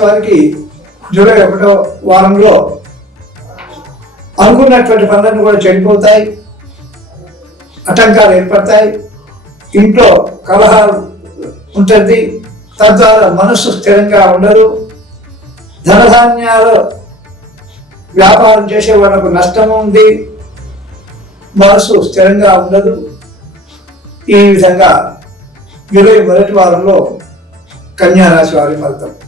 రాశి వారికి జూలై 1వ వారంలో అనుకున్నటువంటి పనులన్నీ కూడా చెడిపోతాయి, ఆటంకాలు ఏర్పడతాయి, ఇంట్లో కలహాలు ఉంటుంది, తద్వారా మనస్సు స్థిరంగా ఉండదు, ధనధాన్యాలు వ్యాపారం చేసే వాళ్ళకు నష్టం ఉంది, మనసు స్థిరంగా ఉండదు. ఈ విధంగా జూలై 1వ వారంలో కన్యా రాశి వారి ఫలితం.